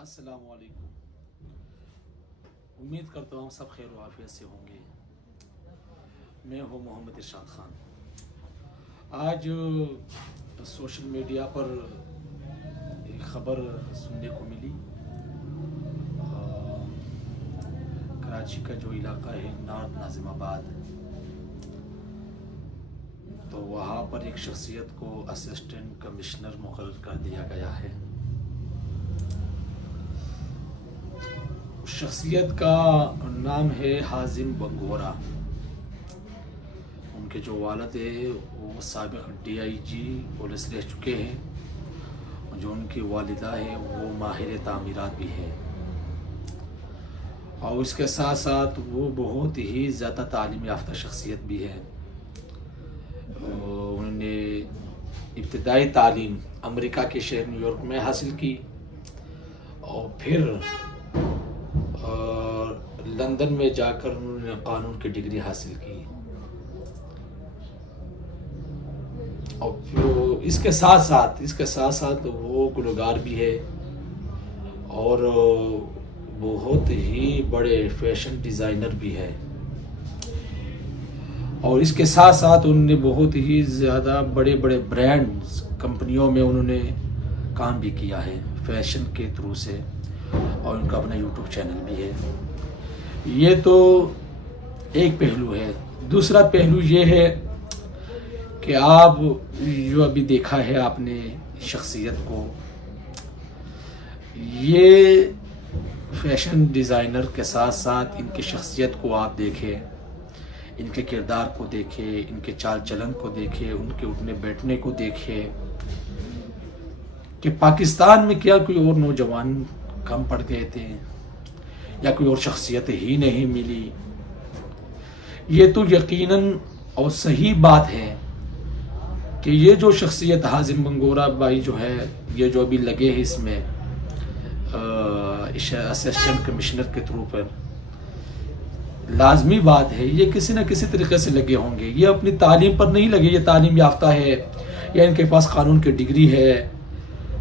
अस्सलाम वालेकुम। उम्मीद करता हूँ सब खैर आफियत से होंगे। मैं हूँ मोहम्मद इरशाद ख़ान। आज सोशल मीडिया पर एक ख़बर सुनने को मिली। कराची का जो इलाका है नॉर्थ नाज़िमाबाद, तो वहाँ पर एक शख्सियत को असिस्टेंट कमिश्नर मुकर्रर कर दिया गया है। शख्सियत का नाम है हाजिम बंगोरा। उनके जो वालिद है वो साबिक़ DIG पुलिस रह चुके हैं। जो उनकी वालिदा है वो माहिर तामीरात भी है, और इसके साथ साथ वो बहुत ही ज़्यादा तालीम याफ्ता शख्सियत भी है। उन्होंने इब्तिदाई तालीम अमेरिका के शहर न्यूयॉर्क में हासिल की, और फिर लंदन में जाकर उन्होंने कानून की डिग्री हासिल की। और इसके साथ साथ वो गुलकार भी है, और बहुत ही बड़े फैशन डिज़ाइनर भी है। और इसके साथ साथ उन्होंने बहुत ही ज़्यादा बड़े बड़े ब्रांड्स कंपनियों में उन्होंने काम भी किया है फैशन के थ्रू से, और उनका अपना यूट्यूब चैनल भी है। ये तो एक पहलू है। दूसरा पहलू ये है कि आप जो अभी देखा है आपने शख्सियत को, ये फैशन डिज़ाइनर के साथ साथ इनकी शख्सियत को आप देखें, इनके किरदार को देखें, इनके चाल चलन को देखें, उनके उठने बैठने को देखें, कि पाकिस्तान में क्या कोई और नौजवान कम पड़ गए थे या कोई और शख्सियत ही नहीं मिली। ये तो यकीनन और सही बात है कि ये जो शख्सियत हाजिम बंगोरा भाई जो है, ये जो अभी लगे हैं इसमें असिस्टेंट कमिश्नर के थ्रू पर, लाजमी बात है ये किसी न किसी तरीके से लगे होंगे। ये अपनी तालीम पर नहीं लगे, ये तालीम याफ्ता है या इनके पास कानून की डिग्री है।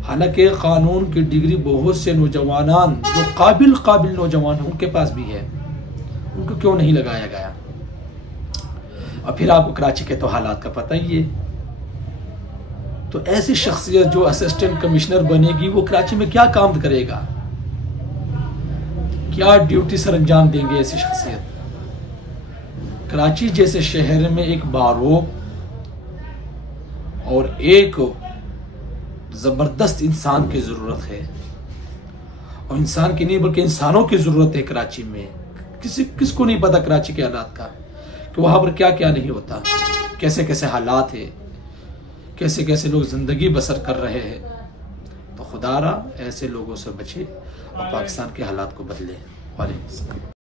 हालांकि कानून की डिग्री बहुत से नौजवान जो काबिल नौजवान उनके पास भी है, उनको क्यों नहीं लगाया गया। और फिर आपको कराची के तो हालात का पता ही है। तो ऐसी शख्सियत जो असिस्टेंट कमिश्नर बनेगी वो कराची में क्या काम करेगा, क्या ड्यूटी सर अंजाम देंगे ऐसी शख्सियत। कराची जैसे शहर में एक बारोब और एक जबरदस्त इंसान की जरूरत है, और इंसान की नहीं बल्कि इंसानों की जरूरत है कराची में। किसको नहीं पता कराची के हालात का, कि वहां पर क्या क्या नहीं होता, कैसे कैसे हालात है, कैसे कैसे लोग जिंदगी बसर कर रहे हैं। तो खुदारा ऐसे लोगों से बचे और पाकिस्तान के हालात को बदले। वालेकुम।